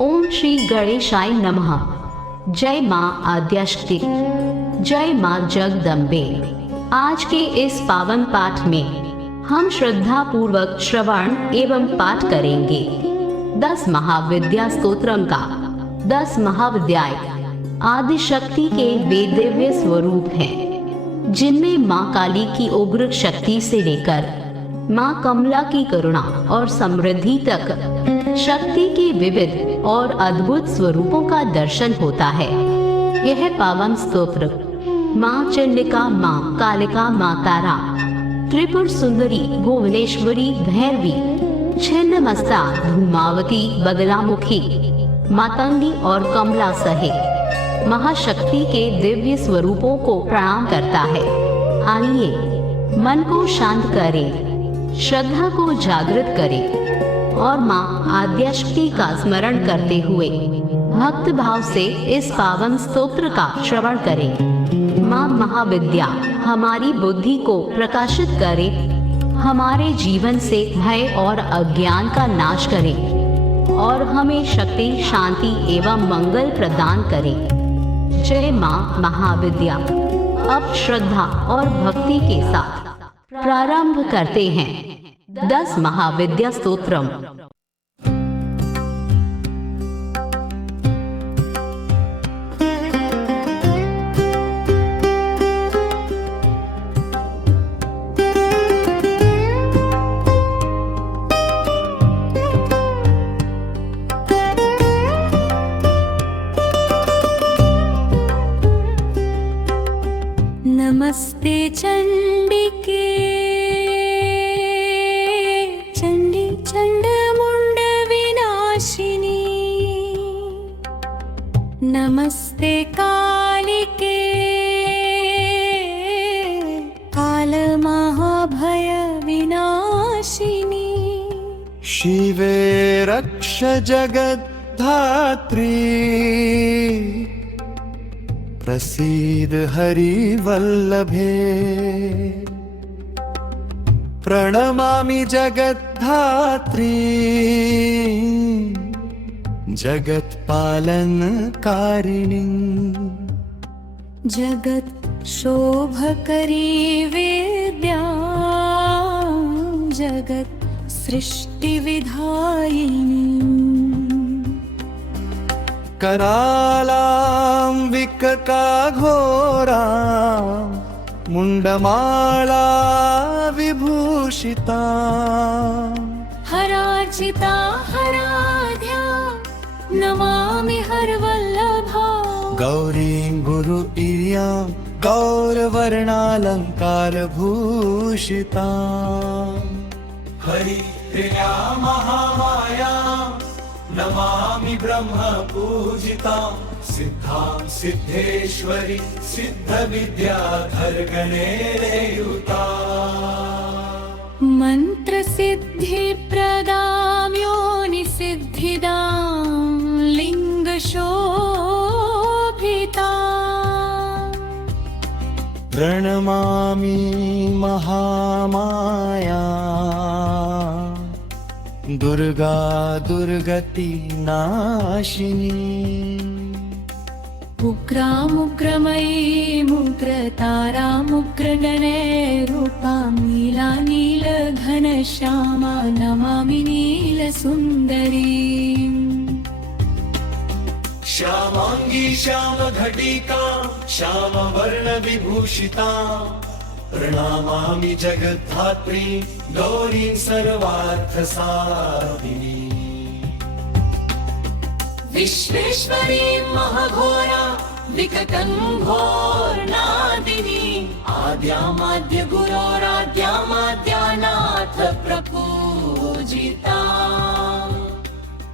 ओम श्री गणेशाय नमः। जय मां आद्याशक्ति, जय मां जगदम्बे। आज के इस पावन पाठ में हम श्रद्धा पूर्वक श्रवण एवं पाठ करेंगे 10 महाविद्या स्तोत्रम का। 10 महाविद्याएं आदिशक्ति के वे दिव्य स्वरूप हैं, जिनमें मां काली की उग्र शक्ति से लेकर मां कमला की करुणा और समृद्धि तक शक्ति के विविध और अद्भुत स्वरूपों का दर्शन होता है। यह पावन स्तोत्र मां चंडिका, मां कालिका, मां तारा, त्रिपुर सुंदरी, भुवनेश्वरी, भैरवी, छिन्नमस्ता, धूमावती, बगलामुखी, मातंगी और कमला सहित महाशक्ति के दिव्य स्वरूपों को प्रणाम करता है। आइए मन को शांत करें, श्रद्धा को जागृत करें और मां आद्याशक्ति का स्मरण करते हुए भक्त भाव से इस पावन स्तोत्र का श्रवण करें। मां महाविद्या हमारी बुद्धि को प्रकाशित करे, हमारे जीवन से भय और अज्ञान का नाश करे और हमें शक्ति, शांति एवं मंगल प्रदान करे। जय मां महाविद्या। अब श्रद्धा और भक्ति के साथ प्रारंभ करते हैं 10 महाविद्या स्तोत्रम। नमस्ते चंडिके, चंडी चंड मुंड विनाशिनी। नमस्ते कालिके, काल महाभय विनाशिनी। शिवे रक्ष जगद्धात्री, प्रसीद हरिवल्लभे। प्रणमामि जगद्धात्री, जगत्पालनकारिणी। जगत् शोभकरी विद्या, जगत् सृष्टि विधायिनी। करालां विकटा घोरा, मुंडमाला विभूषिता। हरार्चिता हराध्या, नमामि हरवल्लभा। गौरीं गुरुप्रियां, गौरवर्णालंकार भूषिता। हरिप्रिया महामाया, नमामि ब्रह्म पूजिता। सिद्धां सिद्धेश्वरी, सिद्ध विद्याधर गणेरयुता। मंत्र सिद्धि प्रदां योनि सिद्धिदां, लिंग शोभिता। प्रणमामि महामाया, दुर्गा दुर्गति नाशिनी। उग्रामुग्रमयी मुग्रतारा, मुग्रगणैरूपा। नीला नीलघनश्यामा, नमामि नीलसुन्दरी। श्यामांगी श्यामघटिका, श्यामवर्ण विभूषिता। प्रणमामि जगद्धात्री, गौरीं सर्वार्थसाधिनी। विश्वेश्वरी महाघोरा, विकटंघोरनादिनी। आद्यामाद्य गुरोराद्यामाद्यानाथ प्रपूजिता।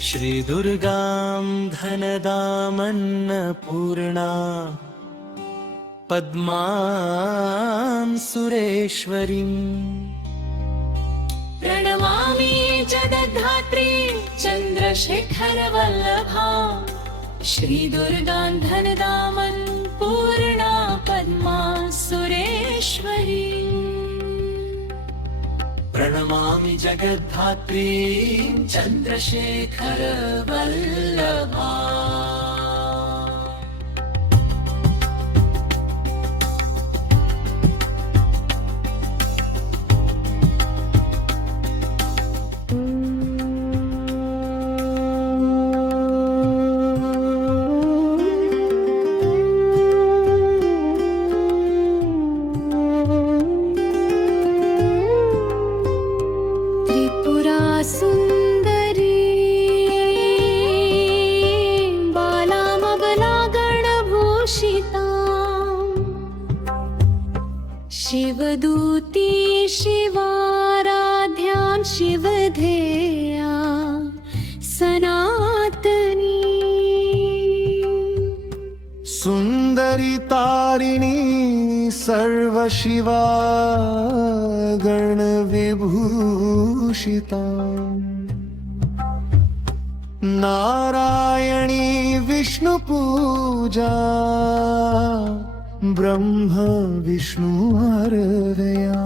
श्री दुर्गां धनदामन्नपूर्णा, पद्मां सुरेश्वरीं। प्रणमामि जगद्धात्री, चंद्रशेखर वल्लभा। श्री दुर्गां धनदामन् पूर्णा, पद्मा सुरेश्वरी। प्रणमामि जगद्धात्रीं चन्द्रशेखर वल्लभा सुन्दरी बालामबलागणभूषिता शिवदूती शिवाराध्यां शिवधेया सनातनी सुन्दरी तारिणी सर्वशिवा गणविभूषिता नारायणी विष्णुपूजा ब्रह्म विष्णु हृदया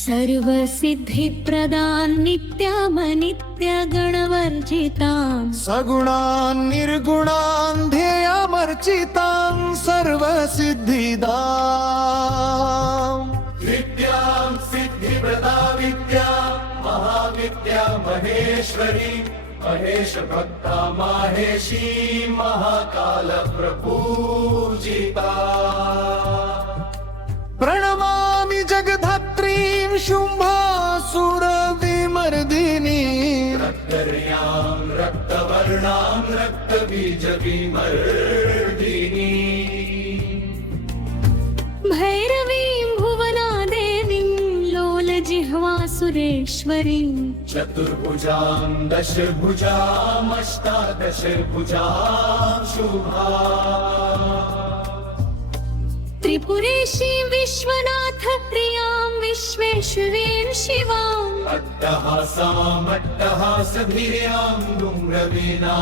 सर्वसिद्धिप्रदा नित्यामनित्यगणवर्जितां सगुणान् निर्गुणान् ध्येयमर्चितां सर्वसिद्धिदां विद्यां सिद्धिप्रदा विद्या महाविद्या महेश्वरी महेश भक्ता माहेशी महाकाल प्रपूजिता प्रणमामि जगद्धत्रीं शुम्भासुरविमर्दिनी रक्तर्यां रक्तवर्णां रक्तबीजविमर्दिनी भैरवीं भुवनादेवीं लोलजिह्वासुरेश्वरीं चतुर्भुजां दशभुजामष्टादशभुजां शुभा त्रिपुरेशीं विश्वनाथ प्रियां विश्वेश्वरीं शिवाम् अट्टहासामट्टहासधिर्यां धूम्रविनाशिनी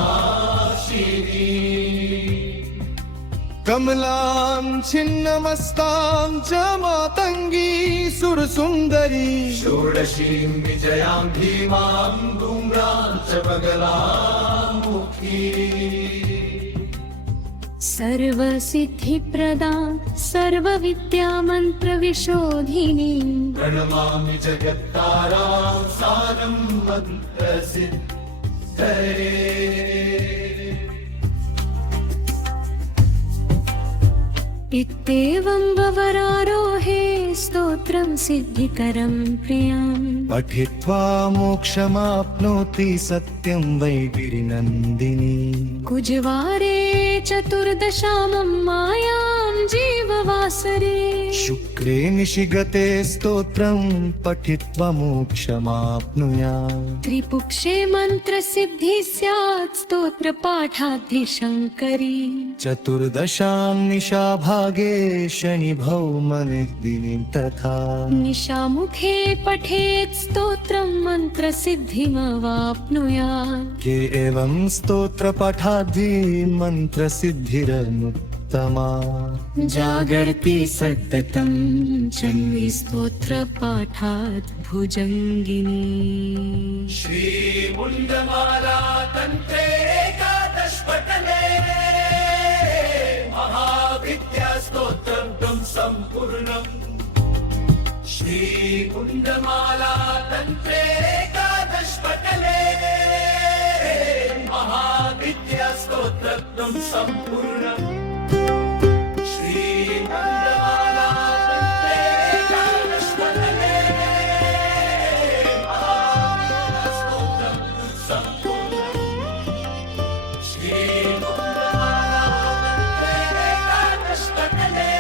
कमलां छिन्नमस्तां च मातङ्गी सुरसुन्दरी षोडशीं विजयां धीमां धूम्रां च बगलामुखी सर्वसिद्धिप्रदा सर्वविद्यामन्त्रविशोधिनी प्रणमामि जगत्तारां सारं मन्त्रसिद्धये इत्येवं भवरारोहे स्तोत्रं सिद्धिकरं प्रियम् पठित्वा मोक्षमाप्नोति सत्यं वै गिरिनन्दिनी कुजवारे चतुर्दशामं मायां जीववासरे शुक्रे निशिगते स्तोत्रं पठित्वा मोक्षमाप्नुयात् त्रिपुक्षे मन्त्रसिद्धिः स्यात् स्तोत्रपाठाद्धिशङ्करी चतुर्दशां निशाभागे शनिभौमनिर्दिनी तथा निशामुखे पठेत् स्तोत्रं मन्त्रसिद्धिमवाप्नुयात् के एवं स्तोत्रपाठाद्धि मन्त्रसिद्धिरनुत्तमा जागर्ति सततं चन्वी स्तोत्रपाठात् भुजङ्गिनी श्रीमुण्डमाला तन्त्रे एकादशपटले महाविद्यास्तोत्रं तं सम्पूर्णम् श्रीमुण्डमाला तन्त्रे एकादशपटले महाविद्यास्तोत्रं तं सम्पूर्णम् श्रीमुण्डमाला तन्त्रे एकादशपटले महाविद्यास्तोत्रं तं सम्पूर्णम् श्रीमुण्डमाला तन्त्रे एकादशपटले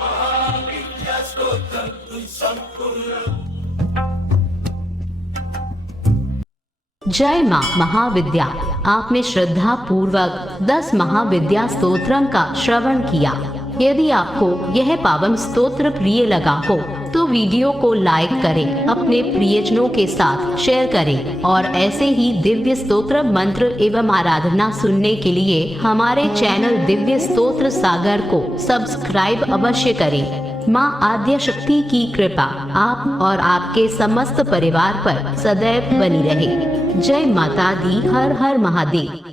महाविद्यास्तोत्रं तं सम्पूर्णम् जय मां महाविद्या। आपने श्रद्धा पूर्वक 10 महाविद्या स्तोत्रम का श्रवण किया। यदि आपको यह पावन स्तोत्र प्रिय लगा हो तो वीडियो को लाइक करें, अपने प्रियजनों के साथ शेयर करें और ऐसे ही दिव्य स्तोत्र मंत्र एवं आराधना सुनने के लिए हमारे चैनल दिव्य स्तोत्र सागर को सब्सक्राइब अवश्य करें। माँ आद्य शक्ति की कृपा आप और आपके समस्त परिवार पर सदैव बनी रहे। जय माता दी। हर हर महादेव।